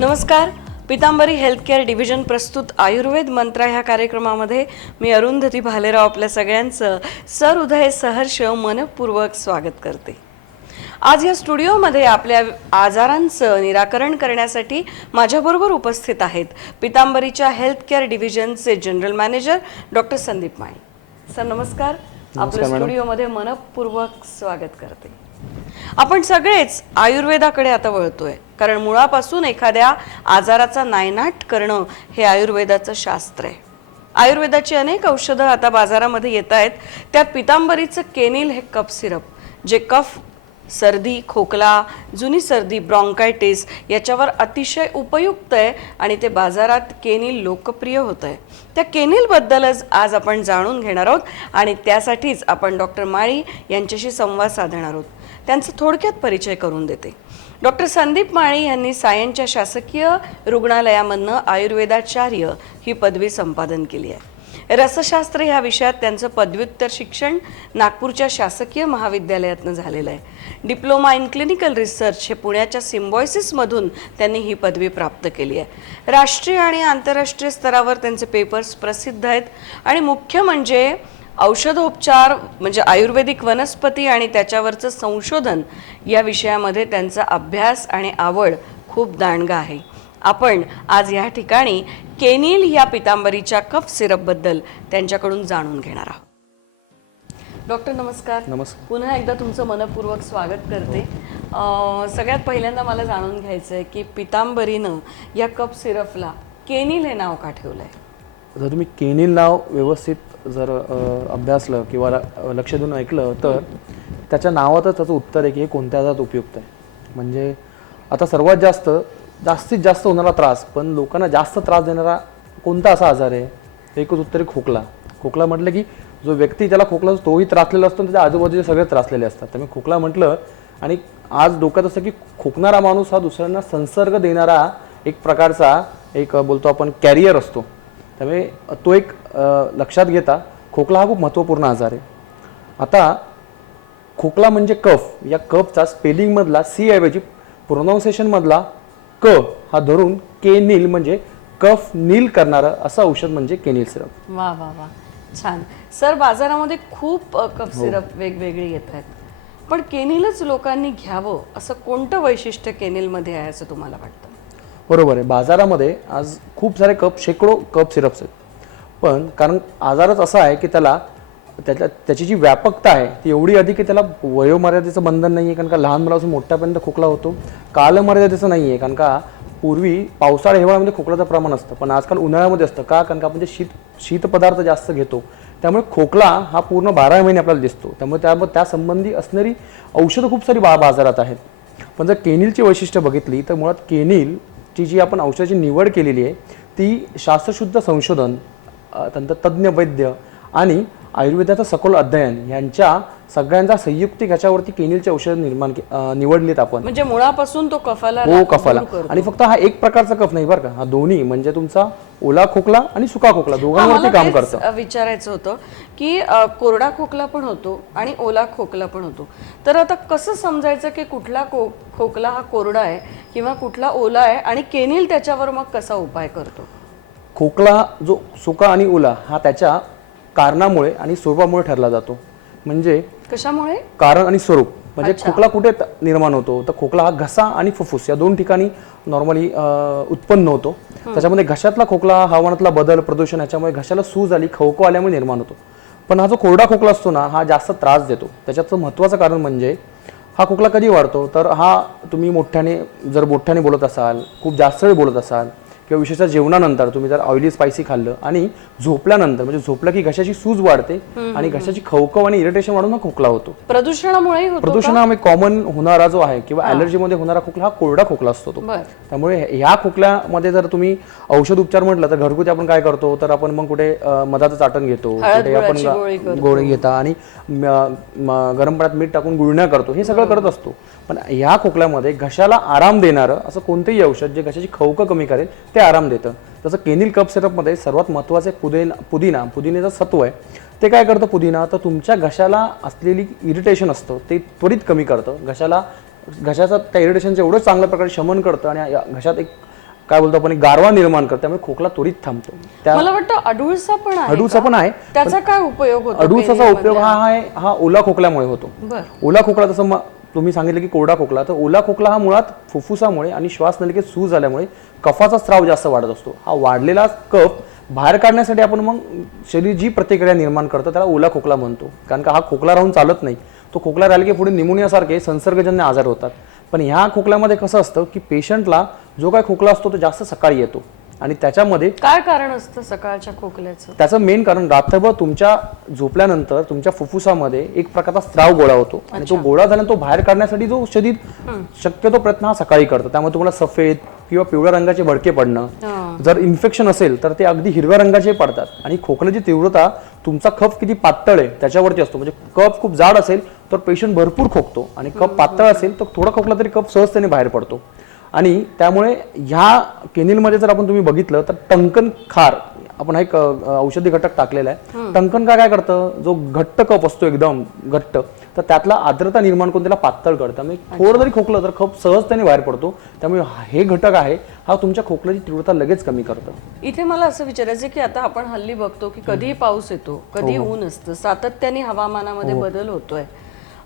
नमस्कार. Pitambari healthcare division प्रस्तुत आयुर्वेद मंत्र ह्या कार्यक्रमामध्ये मी अरुंधती भालेराव आपल्या सगळ्यांचं सहृदय सहर्ष मनपूर्वक स्वागत करते. आज या स्टुडिओमध्ये आपल्या आजारांचं निराकरण करण्यासाठी माझ्याबरोबर उपस्थित आहेत पितांबरीच्या हेल्थकेअर डिव्हिजनचे general manager doctor Sandeep Mali. Sir नमस्कार. आपल्या स्टुडिओमध्ये मनपूर्वक स्वागत करते. आपण सगळेच आयुर्वेदाकडे आता वळतोय, कारण मुळापासून एखाद्या आजाराचा नायनाट करणं हे आयुर्वेदाचं शास्त्र आहे. आयुर्वेदाची अनेक औषधं आता बाजारामध्ये येत आहेत. त्यात पितांबरीचं केनिल हे कफ सिरप, जे कफ, सर्दी, खोकला, जुनी सर्दी, ब्रॉन्कायटिस याच्यावर अतिशय उपयुक्त आहे आणि ते बाजारात केनिल लोकप्रिय होत आहे. त्या केनिलबद्दलच आज आपण जाणून घेणार आहोत आणि त्यासाठीच आपण डॉक्टर माळी यांच्याशी संवाद साधणार आहोत. त्यांचा थोडक्यात परिचय करून देते. डॉक्टर संदीप माळी यांनी सायनच्या शासकीय रुग्णालयामधनं आयुर्वेदाचार्य ही पदवी संपादन केली आहे. रसशास्त्र ह्या विषयात त्यांचं पदव्युत्तर शिक्षण नागपूरच्या शासकीय महाविद्यालयातनं झालेलं आहे. डिप्लोमा इन क्लिनिकल रिसर्च हे पुण्याच्या सिम्बॉयसिसमधून त्यांनी ही पदवी प्राप्त केली आहे. राष्ट्रीय आणि आंतरराष्ट्रीय स्तरावर त्यांचे पेपर्स प्रसिद्ध आहेत आणि मुख्य म्हणजे औषधोपचार म्हणजे आयुर्वेदिक वनस्पती आणि त्याच्यावरचं संशोधन या विषयामध्ये त्यांचा अभ्यास आणि आवड खूप दांडगा आहे. आपण आज या ठिकाणी केनिल या पितांबरीच्या कफ सिरपबद्दल त्यांच्याकडून जाणून घेणार आहोत. डॉक्टर नमस्कार. नमस्कार. पुन्हा एकदा तुमचं मनपूर्वक स्वागत करते. सगळ्यात पहिल्यांदा मला जाणून घ्यायचं आहे की पितांबरीनं या कफ सिरपला केनिल हे नाव का ठेवलं आहे? जर तुम्ही केनिल नाव व्यवस्थित जर अभ्यासलं किंवा लक्ष देऊन ऐकलं तर त्याच्या नावातच त्याचं उत्तर आहे की हे कोणत्या आजारात उपयुक्त आहे. म्हणजे आता सर्वात जास्तीत जास्त होणारा त्रास, पण लोकांना जास्त त्रास देणारा कोणता असा आजार आहे? एकच उत्तर आहे खोकला. खोकला म्हटलं की जो व्यक्ती ज्याला खोकला तोही त्रासलेला असतो, त्याच्या आजूबाजूचे सगळे त्रासलेले असतात. त्यामुळे खोकला म्हटलं आणि आज डोक्यात असं की खोकणारा माणूस हा दुसऱ्यांना संसर्ग देणारा एक प्रकारचा एक बोलतो आपण कॅरियर असतो. त्यामुळे तो एक लक्षात घेता खोकला हा खूप महत्त्वपूर्ण आजार आहे. आता खोकला म्हणजे कफ, या कफचा स्पेलिंगमधला सी ऐवजी प्रोनाऊन्सिएशनमधला क हा धरून केनिल म्हणजे कफ नील करणारं असं औषध म्हणजे केनिल सिरप. वा वा वा, छान. सर बाजारामध्ये खूप कफ सिरप वेगवेगळे येत आहेत, पण केनिलच लोकांनी घ्यावं असं कोणतं वैशिष्ट्य केनिलमध्ये आहे असं तुम्हाला वाटतं? बरोबर आहे. बाजारामध्ये आज खूप सारे शेकडो कप सिरप्स आहेत, पण कारण आजारच असा आहे की त्याची जी व्यापकता आहे ती एवढी अधिक की त्याला वयोमर्यादेचं बंधन नाही आहे. कारण का लहान मुलापासून मोठ्यापर्यंत खोकला होतो. कालमर्यादेचं नाही आहे, कारण का पूर्वी पावसाळा हिवाळ्यामध्ये खोकल्याचं प्रमाण असतं, पण आजकाल उन्हाळ्यामध्ये असतं. का? कारण का आपण जे शीत पदार्थ जास्त घेतो, त्यामुळे खोकला हा पूर्ण 12 महिने आपल्याला दिसतो. त्यामुळे त्या संबंधी असणारी औषधं खूप सारी बाजारात आहेत. पण जर केनिलची वैशिष्ट्य बघितली तर मुळात केनिलची जी आपण औषधाची निवड केलेली आहे ती शास्त्रशुद्ध संशोधन, तज्ज्ञ वैद्य आणि आयुर्वेदाचं सखोल अध्ययन यांच्या सगळ्यांचा संयुक्तिक ह्याच्यावरती केनिलचे औषध निवडलेत आपण. म्हणजे मुळापासून तो कफाला कफाला. आणि फक्त हा एक प्रकारचा कफ नाही बरं का, हा दोन्ही म्हणजे तुमचा ओला खोकला आणि सुका खोकला दोघांवरती काम करतं. विचारायचं होतं की कोरडा खोकला पण होतो आणि ओला खोकला पण होतो, तर आता कसं समजायचं की कुठला खोकला हा कोरडा आहे किंवा कुठला ओला आहे आणि केनिल त्याच्यावर मग कसा उपाय करतो? खोकला जो सुका आणि ओला हा त्याच्या कारणामुळे आणि स्वरूपामुळे ठरला जातो. म्हणजे कशामुळे? कारण आणि स्वरूप. म्हणजे खोकला कुठे निर्माण होतो तर खोकला हा घसा आणि फुफ्फुस या दोन ठिकाणी नॉर्मली उत्पन्न होतो. त्याच्यामध्ये घशातला खोकला, हवामानातला बदल, प्रदूषण याच्यामुळे घशाला सूज आली, खवखव आल्यामुळे निर्माण होतो. पण हा जो कोरडा खोकला असतो ना हा जास्त त्रास देतो. त्याच्याचं महत्त्वाचं कारण म्हणजे हा खोकला कधी वाढतो तर हा तुम्ही मोठ्याने बोलत असाल, खूप जास्त वेळ बोलत असाल किंवा विशेषतः जेवणानंतर तुम्ही जर ऑइली स्पायसी खाल्लं आणि झोपल्यानंतर, म्हणजे झोपलं की घशाची सूज वाढते आणि घशाची खवखव आणि इरिटेशन वाढून हा खोकला होतो. प्रदूषणामुळे कॉमन होणारा जो आहे किंवा ॲलर्जीमध्ये होणारा खोकला हा कोरडा खोकला असतो तो. त्यामुळे ह्या खोकल्यामध्ये जर तुम्ही औषध उपचार म्हटलं तर घरगुती आपण काय करतो तर आपण मग कुठे मधाचं चाटण घेतो, कुठे आपण गोळी घेता आणि गरम पाण्यात मीठ टाकून गुळण्या करतो, हे सगळं करत असतो. पण ह्या खोकल्यामध्ये घशाला आराम देणारं असं कोणतेही औषध जे घशाची खवखव कमी करेल ते आराम देतं. तसं केनिल कफ सिरपमध्ये सर्वात महत्त्वाचे पुदिनेचं सत्व आहे. ते काय करतं पुदिना, तर तुमच्या घशाला असलेली इरिटेशन असतं ते त्वरित कमी करतं. घशाचं त्या इरिटेशनचं एवढं चांगल्या प्रकारे शमन करतं आणि घशात एक काय बोलतो आपण एक गारवा निर्माण करतो, त्यामुळे खोकला त्वरित थांबतो. मला वाटतं अडुळसा पण आहे. अडुळसा पण आहे. त्याचा काय उपयोग होतो? अडुळसाचा उपयोग हा ओला खोकल्यामुळे होतो. बरं. ओला खोकला जसं तुम्ही सांगितलं की कोरडा खोकला, तर ओला खोकला हा मुळात फुफ्फुसामुळे आणि श्वासनलिकेत सूज झाल्यामुळे कफाचा स्त्राव जास्त वाढत असतो. हा वाढलेला कफ बाहेर काढण्यासाठी आपण मग शरीर जी प्रतिक्रिया निर्माण करतं त्याला ओला खोकला म्हणतो. कारण का हा खोकला राहून चालत नाही. तो खोकला राहिला की पुढे निमोनियासारखे संसर्गजन्य आजार होतात. पण ह्या खोकल्यामध्ये कसं असतं की पेशंटला जो काय खोकला असतो तो जास्त सकाळी येतो आणि त्याच्यामध्ये काय कारण असतं सकाळच्या खोकल्याचं? त्याचं मेन कारण रात्रभर तुमच्या झोपल्यानंतर तुमच्या फुफ्फुसामध्ये एक प्रकारचा स्त्राव गोळा होतो आणि तो गोळा झाल्यानंतर तो बाहेर काढण्यासाठी जो शरीर शक्यतो प्रयत्न हा सकाळी करतो. त्यामुळे तुम्हाला सफेद किंवा पिवळ्या रंगाचे भडके पडणं, जर इन्फेक्शन असेल तर ते अगदी हिरव्या रंगाचे पडतात. आणि खोकल्याची तीव्रता तुमचा कफ किती पातळ आहे त्याच्यावरती असतो. म्हणजे कफ खूप जाड असेल तर पेशंट भरपूर खोकतो आणि कफ पातळ असेल तर थोडा खोकला तरी कफ सहजतेने बाहेर पडतो. आणि त्यामुळे ह्या केनिलमध्ये जर आपण तुम्ही बघितलं तर टंकन खार आपण एक औषधी घटक टाकलेला आहे. टंकन काय करतं, जो घट्ट कफ असतो एकदम घट्ट, तर त्यातला आर्द्रता निर्माण करून त्याला पातळ करतं. त्यामुळे थोडं जरी खोकलं तर कफ सहजतेने बाहेर पडतो. त्यामुळे हे घटक आहे हा तुमच्या खोकल्याची तीव्रता लगेच कमी करतो. इथे मला असं विचारायचं की आता आपण हल्ली बघतो की कधी पाऊस येतो, कधी ऊन असतं, सातत्याने हवामानामध्ये बदल होतोय.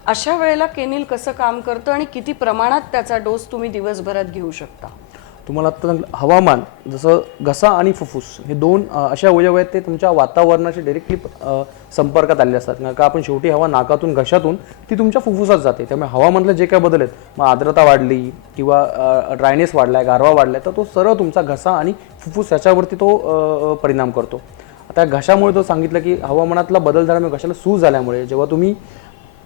अशा वेळेला केनिल कसं काम करतं आणि किती प्रमाणात त्याचा डोस तुम्ही दिवसभरात घेऊ शकता? तुम्हाला आता हवामान, जसं घसा आणि फुफ्फुस हे दोन अशा अवयव आहेत ते तुमच्या वातावरणाशी डायरेक्टली संपर्कात आलेले असतात. कारण का आपण शेवटी हवा नाकातून घशातून ती तुमच्या फुफ्फुसात जाते. त्यामुळे हवामानातले जे काय बदल आहेत, मग आर्द्रता वाढली किंवा ड्रायनेस वाढलाय, गारवा वाढलाय, तर तो सरळ तुमचा घसा आणि फुफ्फुस याच्यावरती तो परिणाम करतो. आता घशामुळे तो सांगितलं की हवामानातला बदल झाल्यामुळे घशाला सूज झाल्यामुळे जेव्हा तुम्ही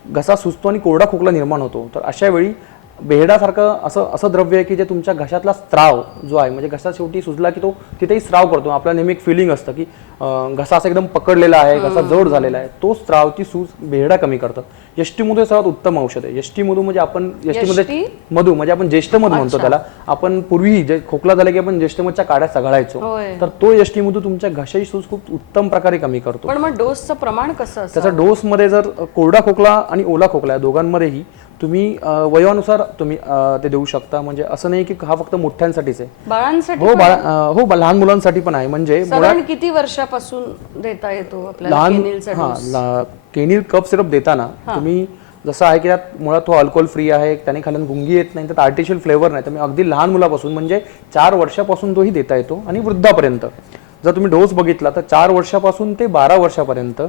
घसा सुजतो आणि कोरडा खोकला निर्माण होतो, तर अशा वेळी बेहडासारखं असं द्रव्य आहे की जे तुमच्या घशातला स्त्राव जो आहे, म्हणजे घसा शेवटी सुजला की तो तिथेही स्त्राव करतो. आपल्याला नेहमी एक फिलिंग असतं की घसा असं एकदम पकडलेला आहे, घसा जड झालेला आहे. तो स्त्राव, ती सूज बेहडा कमी करतं. यष्टीमधू सर्वात उत्तम औषध आहे. यष्टीमधू म्हणजे आपण यष्टीमध्ये मधू म्हणजे आपण ज्येष्ठमध म्हणतो त्याला. आपण पूर्वी जे खोकला झाला की आपण ज्येष्ठमधच्या काड्या सगळायचो, तर तो यष्टीमधू तुमच्या घशाची सूज खूप उत्तम प्रकारे कमी करतो. पण मग डोसचं प्रमाण कसं असतं? त्याचा डोसमध्ये जर कोरडा खोकला आणि ओला खोकला या दोघांमध्येही तुम्ही वयोनुसार तुम्ही ते देऊ शकता. म्हणजे असं नाही की हा फक्त मोठ्यांसाठीच आहे, बाळांसाठी? हो लहान मुलांसाठी पण आहे. म्हणजे किती वर्षापासून देता येतो आपल्याला केनिलचा डोस? केनिल कफ सिरप देताना तुम्ही जसं आहे की त्यात मुळात तो अल्कोहोल फ्री आहे, त्याने खाल्यान गुंगी येत नाही, त्यात आर्टिफिशियल फ्लेवर नाही. त्यामुळे अगदी लहान मुलापासून म्हणजे 4 वर्षापासून तोही देता येतो आणि वृद्धापर्यंत. जर तुम्ही डोस बघितला तर 4 वर्षापासून ते 12 वर्षापर्यंत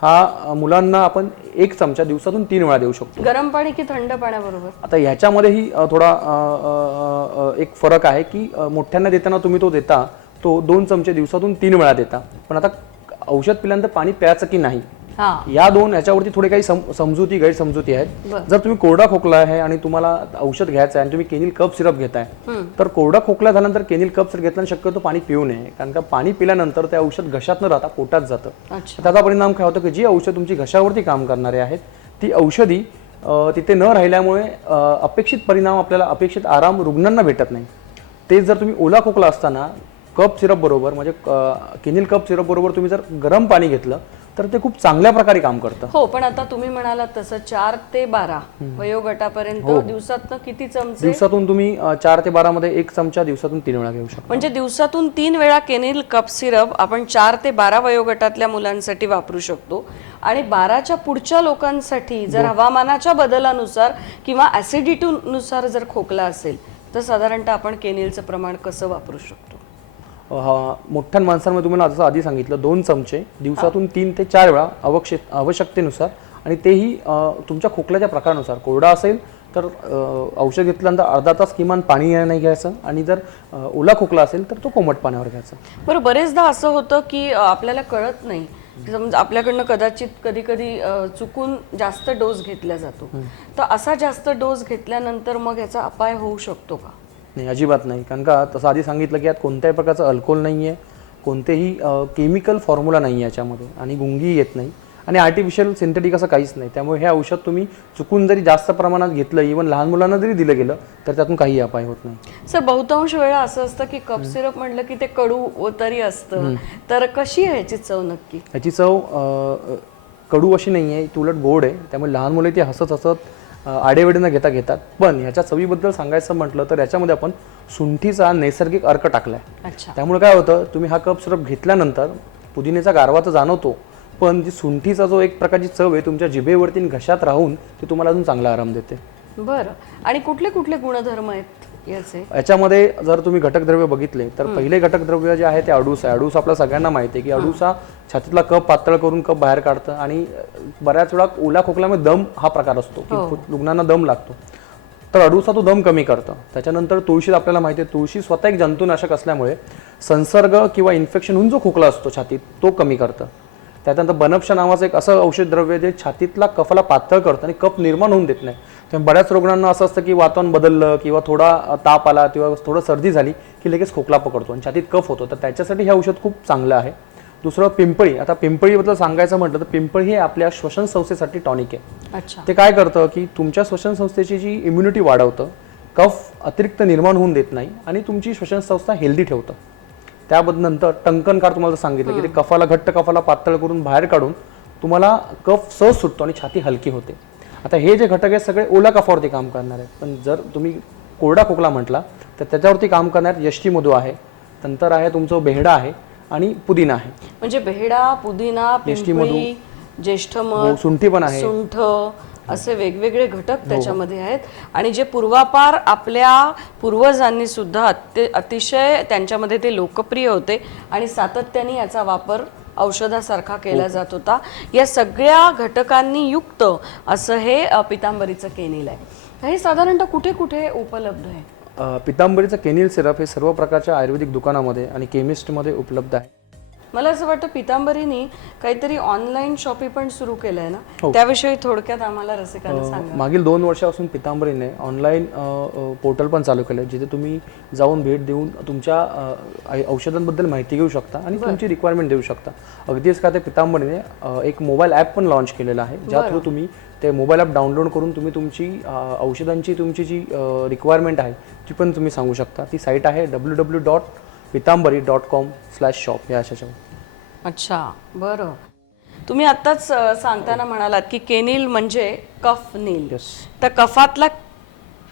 हा मुलांना आपण 1 चमचा दिवसातून 3 वेळा देऊ शकतो. गरम पाणी की थंड पाण्याबरोबर? आता ह्याच्यामध्येही थोडा एक फरक आहे की मोठ्यांना देताना तुम्ही तो देता तो 2 चमचे दिवसातून 3 वेळा देता. पण आता औषध पिल्यानंतर पाणी प्यायचं की नाही, या याच्यावरती थोडे काही समजुती गैरसमजुती आहेत. जर तुम्ही कोरडा खोकला आहे आणि तुम्हाला औषध घ्यायचं आहे आणि तुम्ही केनिल कफ सिरप घेताय, तर कोरडा खोकला झाल्यानंतर केनिल कफ सिरप घेतल्यानंतर शक्यतो पाणी पिऊ नये. कारण का पाणी पिल्यानंतर ते औषध घशात न राहता पोटात जातं. त्याचा परिणाम काय होतो की जी औषध तुमची घशावरती काम करणारे आहेत ती औषधी तिथे न राहिल्यामुळे अपेक्षित परिणाम, आपल्याला अपेक्षित आराम रुग्णांना भेटत नाही. तेच जर तुम्ही ओला खोकला असताना कफ सिरप बरोबर म्हणजे केनिल कफ सिरप बरोबर तुम्ही जर गरम पाणी घेतलं तर ते खूप चांगल्या प्रकारे काम करतं. हो, पण आता तुम्ही म्हणालात तसं 4 ते 12 वयोगटापर्यंत दिवसातून किती चमचे? दिवसातून तुम्ही 4 ते 12 मध्ये 1 चमचा दिवसातून 3 वेळा घेऊ शकता. म्हणजे दिवसातून 3 वेळा केनिल कप सिरप आपण 4 ते 12 वयोगटातल्या मुलांसाठी वापरू शकतो. आणि 12च्या पुढच्या लोकांसाठी जर हवामानाच्या बदलानुसार किंवा ऍसिडिटीनुसार जर खोकला असेल तर साधारणतः आपण केनिलचं प्रमाण कसं वापरू शकतो? मोठ्या माणसांमध्ये तुम्हाला जसं आधी सांगितलं 2 चमचे दिवसातून 3 ते 4 वेळा आवश्यकतेनुसार, आणि तेही तुमच्या खोकल्याच्या प्रकारानुसार. कोरडा असेल तर औषध घेतल्यानंतर अर्धा तास किमान पाणी नाही घ्यायचं, आणि जर ओला खोकला असेल तर तो कोमट पाण्यावर घ्यायचा. बरं, बरेचदा असं होतं की आपल्याला कळत नाही, समजा आपल्याकडनं कदाचित कधी कधी चुकून जास्त डोस घेतला जातो, तर असा जास्त डोस घेतल्यानंतर मग याचा अपाय होऊ शकतो का? नाही, अजिबात नाही. कारण का तसं आधी सांगितलं की यात कोणत्याही प्रकारचं अल्कोहोल नाही आहे, कोणतेही केमिकल फॉर्म्युला नाही आहे याच्यामध्ये, आणि गुंगी येत नाही, आणि आर्टिफिशियल सिंथेटिक असं काहीच नाही. त्यामुळे हे औषध तुम्ही चुकून जरी जास्त प्रमाणात घेतलं, इव्हन लहान मुलांना जरी दिलं गेलं तर त्यातून काही अपाय होत नाही. सर, बहुतांश वेळा असं असतं की कफ सिरप म्हटलं की ते कडू तरी असतं, तर कशी आहे ह्याची चव नक्की? ह्याची चव कडू अशी नाही आहे, ती उलट गोड आहे. त्यामुळे लहान मुले ती हसत हसत आडेवेडे न घेता घेतात. पण ह्याच्या चवीबद्दल सांगायचं म्हटलं तर याच्यामध्ये आपण सुंठीचा नैसर्गिक अर्क टाकलाय. अच्छा. त्यामुळे काय होतं, तुम्ही हा कफ सिरप घेतल्यानंतर पुदिनेचा गारवा तर जाणवतो, पण जी सुंठीचा जो एक प्रकारची चव आहे तुमच्या जिभेवरती आणि घशात राहून ती तुम्हाला अजून चांगला आराम देते. बरं. आणि कुठले कुठले गुणधर्म आहेत याचे? याच्यामध्ये जर तुम्ही घटकद्रव्य बघितले तर पहिले घटकद्रव्य जे आहे ते अडूस आहे. अडूस आपल्या सगळ्यांना माहिती आहे की अडूस हा छातीतला कफ पातळ करून कफ बाहेर काढतं आणि बऱ्याच वेळा ओला खोकल्यामध्ये दम हा प्रकार असतो की रुग्णांना दम लागतो, तर अडूस हा तो दम कमी करतं. त्याच्यानंतर तुळशी आपल्याला माहिती आहे, तुळशी स्वतः एक जंतुनाशक असल्यामुळे संसर्ग किंवा इन्फेक्शन होऊन जो खोकला असतो छातीत तो कमी करतं. त्यानंतर बनपशा नावाचं एक असं औषध द्रव्य जे छातीतला कफाला पातळ करतं आणि कफ निर्माण होऊन देत नाही. त्यामुळे बऱ्याच रुग्णांना असं असतं की वातावरण बदललं किंवा थोडा ताप आला किंवा थोडं सर्दी झाली की लगेच खोकला पकडतो आणि छातीत कफ होतो, तर त्याच्यासाठी हे औषध खूप चांगलं आहे. दुसरं पिंपळी. आता पिंपळीबद्दल सांगायचं म्हटलं तर पिंपळी हे आपल्या श्वसन संस्थेसाठी टॉनिक आहे. अच्छा. ते काय करतं की तुमच्या श्वसन संस्थेची जी इम्युनिटी वाढवतं, कफ अतिरिक्त निर्माण होऊन देत नाही आणि तुमची श्वसन संस्था हेल्दी ठेवतं. त्याबद्दल नंतर टंकनकार तुम्हाला सांगितलं की ते कफाला घट्ट कफाला पातळ करून बाहेर काढून तुम्हाला कफ सहज सुटतो आणि छाती हलकी होते. आता हे जे घटक आहेत सगळे ओला कफावरती काम करणार आहेत, पण जर तुम्ही कोरडा खोकला म्हटला तर त्याच्यावरती काम करणार यष्टीमधू आहे, नंतर आहे तुमचं बेहडा आहे आणि पुदिना आहे. म्हणजे बेहडा, पुदिना, पिंपळी, ज्येष्ठमध, सुंठी पण आहे, सुंठ, असे वेगवेगळे घटक त्याच्यामध्ये आहेत. आणि जे पूर्वापार आपल्या पूर्वजांनी सुद्धा अतिशय त्यांच्यामध्ये ते लोकप्रिय होते आणि सातत्याने याचा वापर औषधासारखा केला जात होता. या सगळ्या घटकांनी युक्त असं हे पितांबरीचं केनिल आहे. हे साधारणतः कुठे कुठे उपलब्ध आहे? पितांबरीचं केनिल सिरप हे सर्व प्रकारच्या आयुर्वेदिक दुकानामध्ये आणि केमिस्टमध्ये उपलब्ध आहे. मला असं वाटतं पितांबरीनी काहीतरी ऑनलाईन शॉपिंग पण सुरू केलंय ना, हो. त्याविषयी थोडक्यात आम्हाला रसिकांना सांगा. मागील 2 वर्षापासून पितांबरीने ऑनलाईन पोर्टल पण चालू केलं, जिथे तुम्ही जाऊन भेट देऊन तुमच्या औषधांबद्दल माहिती घेऊ शकता आणि तुमची रिक्वायरमेंट देऊ शकता. अगदीच का ते पितांबरीने एक मोबाईल ॲप पण लॉन्च केलेला आहे, ज्या थ्रू तुम्ही ते मोबाईल ॲप डाउनलोड करून तुम्ही तुमची औषधांची तुमची जी रिक्वायरमेंट आहे ती पण तुम्ही सांगू शकता. ती साईट आहे www.pitambari.com/shop या अशाच्या. अच्छा, बरं. तुम्ही आत्ताच सांगताना म्हणालात की केनिल म्हणजे कफ नील. तर कफातला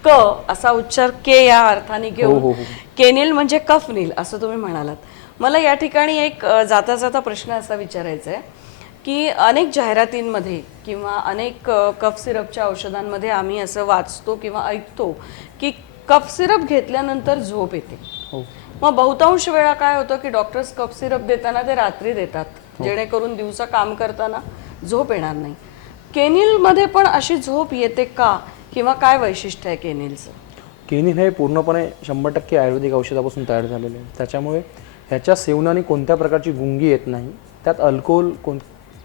क असा उच्चार के या अर्थाने घेऊन केनिल म्हणजे कफ नील असं तुम्ही म्हणालात. मला या ठिकाणी एक जाता जाता प्रश्न असा विचारायचा आहे की अनेक जाहिरातींमध्ये किंवा अनेक कफ सिरपच्या औषधांमध्ये आम्ही असं वाचतो किंवा ऐकतो की कफ सिरप घेतल्यानंतर झोप येते. मग बहुतांश वेळा काय होतं की डॉक्टर्स कफ सिरप देताना ते रात्री देतात, जेणेकरून दिवसा काम करताना झोप येणार नाही. केनिलमध्ये पण अशी झोप येते का, किंवा काय वैशिष्ट्य आहे केनिलचं? केनिल हे पूर्णपणे 100% आयुर्वेदिक औषधापासून तयार झालेले आहे. त्याच्यामुळे ह्याच्या सेवनाने कोणत्या प्रकारची गुंगी येत नाही, त्यात अल्कोहोल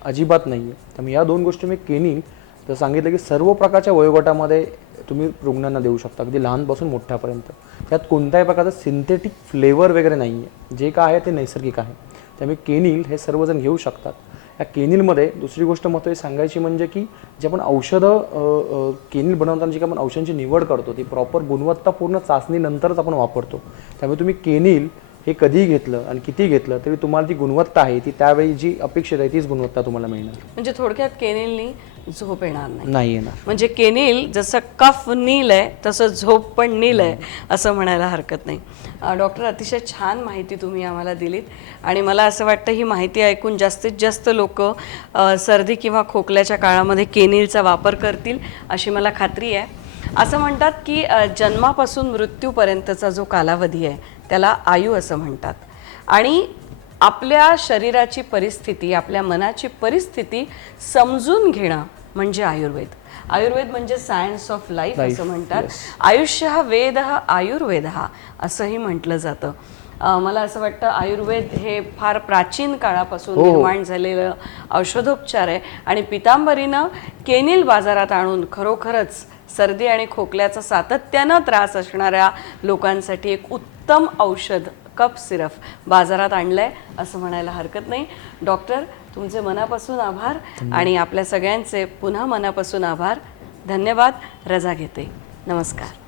अजिबात नाही आहे. त्यामुळे या 2 गोष्टी मी केनिल तर सांगितलं की सर्व प्रकारच्या वयोगटामध्ये तुम्ही रुग्णांना देऊ शकता, अगदी लहानपासून मोठ्यापर्यंत. त्यात कोणत्याही प्रकारचं सिंथेटिक फ्लेवर वगैरे नाही आहे, जे काय आहे ते नैसर्गिक आहे. त्यामुळे केनिल हे सर्वजण घेऊ शकतात. या केनिलमध्ये दुसरी गोष्ट महत्त्वाची सांगायची म्हणजे की जे आपण औषधं केनिल बनवताना जी आपण औषधांची निवड करतो ती प्रॉपर गुणवत्तापूर्ण चाचणीनंतरच आपण वापरतो. त्यामुळे तुम्ही केनिल हे कधीही घेतलं आणि किती घेतलं तरी तुम्हाला जी गुणवत्ता आहे ती त्यावेळी जी अपेक्षित आहे तीच गुणवत्ता तुम्हाला मिळणार. म्हणजे थोडक्यात केनिलनी झोप येणार नाही येणार. म्हणजे केनिल जसं कफ नील आहे तसं झोप पण नील आहे असं म्हणायला हरकत नाही. डॉक्टर, अतिशय छान माहिती तुम्ही आम्हाला दिलीत आणि मला असं वाटतं ही माहिती ऐकून जास्तीत जास्त लोक सर्दी किंवा खोकल्याच्या काळामध्ये केनिलचा वापर करतील अशी मला खात्री आहे. असं म्हणतात की जन्मापासून मृत्यूपर्यंतचा जो कालावधी आहे त्याला आयु असं म्हणतात आणि आपल्या शरीराची परिस्थिती, आपल्या मनाची परिस्थिती समजून घेणं म्हणजे आयुर्वेद. आयुर्वेद म्हणजे सायन्स ऑफ लाईफ असं म्हणतात. आयुष्य हा वेद हा आयुर्वेद हा असंही म्हटलं जातं. मला असं वाटतं आयुर्वेद हे फार प्राचीन काळापासून निर्माण झालेलं औषधोपचार आहे आणि पितांबरीनं केनिल बाजारात आणून खरोखरच सर्दी आणि खोकल्याचा सातत्यानं त्रास असणाऱ्या लोकांसाठी एक उत्तम औषध कफ सिरप बाजारात आणलंय असं म्हणायला हरकत नाही. डॉक्टर, तुमचे मनापासून आभार आणि आपल्या सगळ्यांचे पुन्हा मनापासून आभार. धन्यवाद. रजा घेते. नमस्कार.